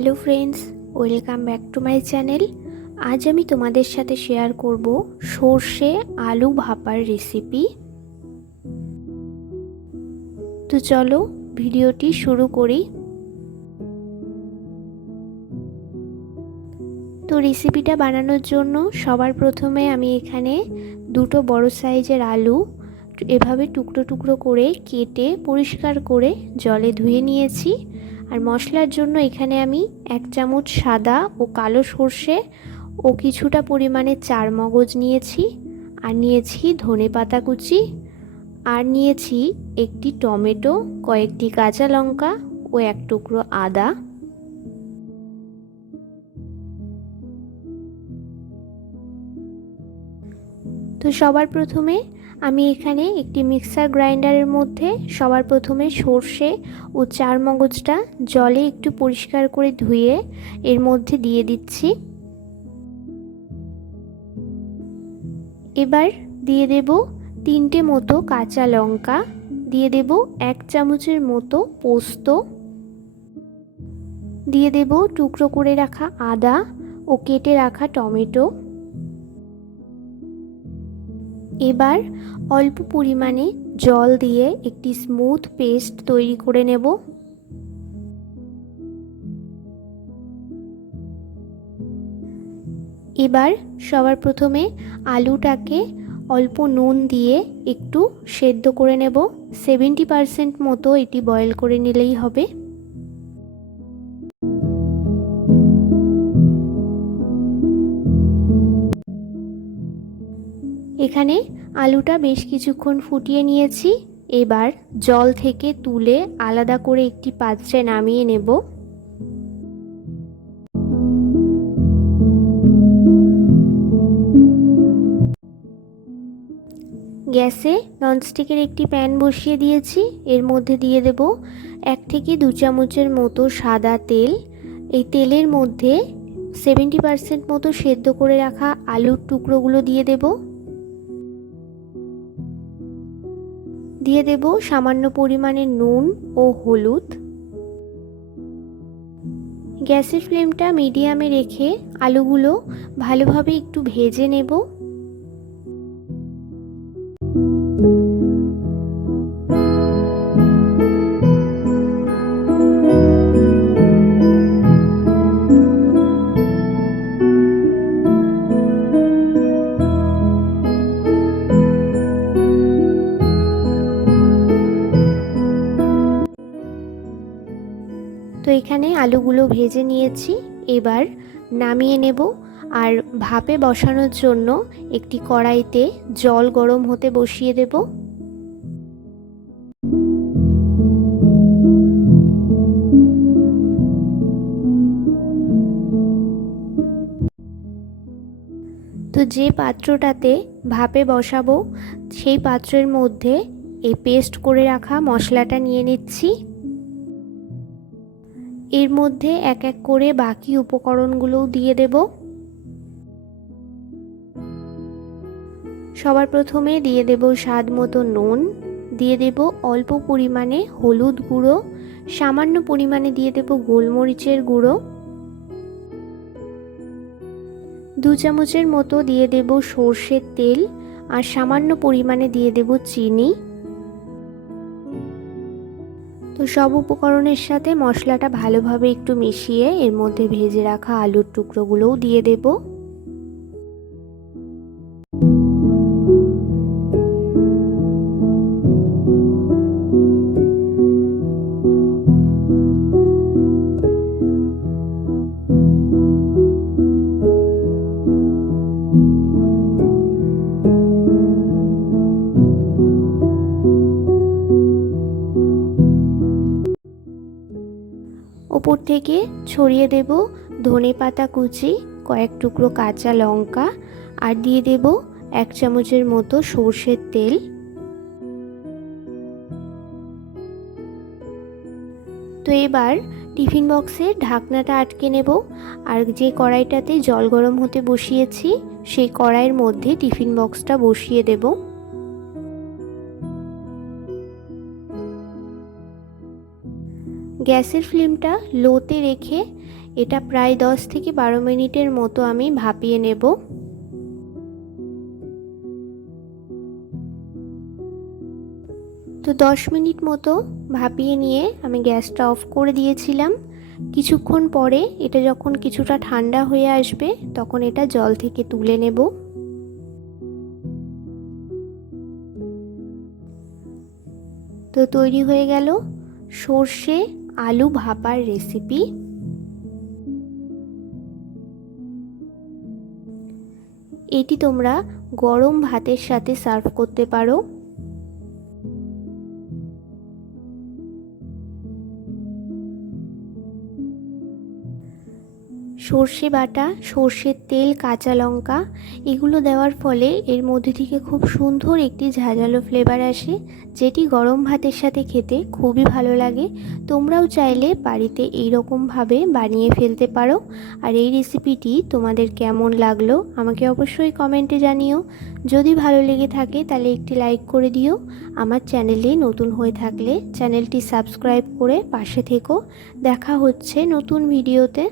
Hello friends, welcome back to my channel. আজ আমি তোমাদের সাথে শেয়ার করব সর্ষে আলু ভাপার রেসিপি। তো চলো ভিডিওটি শুরু করি। তো রেসিপিটা বানানোর জন্য সবার প্রথমে আমি এখানে দুটো বড় সাইজের আলু এভাবে টুকরো টুকরো করে কেটে পরিষ্কার করে জলে ধুয়ে নিয়েছি। আর মশলার জন্য এখানে আমি এক চামচ সাদা ও কালো সর্ষে ও কিছুটা পরিমাণে চার মগজ নিয়েছি। আর নিয়েছি ধনে পাতা কুচি। আর নিয়েছি একটি টমেটো, কয়েকটি কাঁচা লঙ্কা ও এক টুকরো আদা। তো সবার প্রথমে আমি এখানে একটি মিক্সার গ্রাইন্ডারের মধ্যে সবার প্রথমে সর্ষে ও চার মগজটা জলে একটু পরিষ্কার করে ধুয়ে এর মধ্যে দিয়ে দিচ্ছি। এবার দিয়ে দেব তিনটে মতো কাঁচা লঙ্কা, দিয়ে দেব এক চামচের মতো পোস্ত, দিয়ে দেব টুকরো করে রাখা আদা ও কেটে রাখা টমেটো। এবার অল্প পরিমাণে জল দিয়ে একটি স্মুথ পেস্ট তৈরি করে নেব। এবার সবার প্রথমে আলুটাকে অল্প নুন দিয়ে একটু সেদ্ধ করে নেব। সেভেন্টি পারসেন্ট মতো এটি বয়েল করে নিলেই হবে। এখানে আলুটা বেশ কিছুক্ষণ ফুটিয়ে নিয়েছি। এবার জল থেকে তুলে আলাদা করে একটি পাত্রে নামিয়ে নেব। গ্যাসে ননস্টিকের একটি প্যান বসিয়ে দিয়েছি। এর মধ্যে দিয়ে দেব এক থেকে দু চামচের মতো সাদা তেল। এই তেলের মধ্যে সেভেন্টি পারসেন্ট মতো সেদ্ধ করে রাখা আলুর টুকরোগুলো দিয়ে দেবো। দিয়ে দেব সামান্য পরিমাণে নুন ও হলুদ। গ্যাসের ফ্লেমটা মিডিয়ামে রেখে আলুগুলো ভালোভাবে একটু ভেজে নেব। এখানে আলুগুলো ভেজে নিয়েছি। এবার নামিয়ে নেব আর ভাপে বসানোর জন্য একটি কড়াইতে জল গরম হতে বসিয়ে দেব। তো যে পাত্রটাতে ভাপে বসাবো, সেই পাত্রের মধ্যে এই পেস্ট করে রাখা মশলাটা নিয়ে নিচ্ছি। এর মধ্যে এক এক করে বাকি উপকরণগুলোও দিয়ে দেব। সবার প্রথমে দিয়ে দেব স্বাদ মতো নুন, দিয়ে দেব অল্প পরিমাণে হলুদ গুঁড়ো, সামান্য পরিমাণে দিয়ে দেব গোলমরিচের গুঁড়ো। দু চামচের মতো দিয়ে দেব সর্ষের তেল আর সামান্য পরিমাণে দিয়ে দেব চিনি। তো সব উপকরণের সাথে মশলাটা ভালোভাবে একটু মিশিয়ে এর মধ্যে ভেজে রাখা আলুর টুকরোগুলোও দিয়ে দেবো। ওপর থেকে ছড়িয়ে দেব ধনে পাতা কুচি, কয়েক টুকরো কাঁচা লঙ্কা আর দিয়ে দেব এক চামচের মতো সর্ষের তেল। তো এবার টিফিন বক্সের ঢাকনাটা আটকে নেব আর যে কড়াইটাতে জল গরম হতে বসিয়েছি, সেই কড়াইয়ের মধ্যে টিফিন বক্সটা বসিয়ে দেবো। গ্যাসের ফ্লেমটা লোতে রেখে এটা প্রায় দশ থেকে বারো মিনিটের মতো আমি ভাপিয়ে নেব। তো দশ মিনিট মতো ভাপিয়ে নিয়ে আমি গ্যাসটা অফ করে দিয়েছিলাম। কিছুক্ষণ পরে এটা যখন কিছুটা ঠান্ডা হয়ে আসবে, তখন এটা জল থেকে তুলে নেব। তো তৈরি হয়ে গেল সর্ষে আলু ভাপার রেসিপি। এটি তোমরা গরম ভাতের সাথে সার্ভ করতে পারো। সর্ষে বাটা, সর্ষের তেল, কাঁচা লঙ্কা, এগুলো দেওয়ার ফলে এর মধ্যে থেকে খুব সুন্দর একটি ঝাঁঝালো ফ্লেভার আসে, যেটি গরম ভাতের সাথে খেতে খুবই ভালো লাগে। তোমরাও চাইলে বাড়িতে এই রকমভাবে বানিয়ে ফেলতে পারো। আর এই রেসিপিটি তোমাদের কেমন লাগল, আমাকে অবশ্যই কমেন্টে জানিও। যদি ভালো লেগে থাকে, তাহলে একটি লাইক করে দিও। আমার চ্যানেলে নতুন হয়ে থাকলে চ্যানেলটি সাবস্ক্রাইব করে পাশে থেকো। দেখা হচ্ছে নতুন ভিডিওতে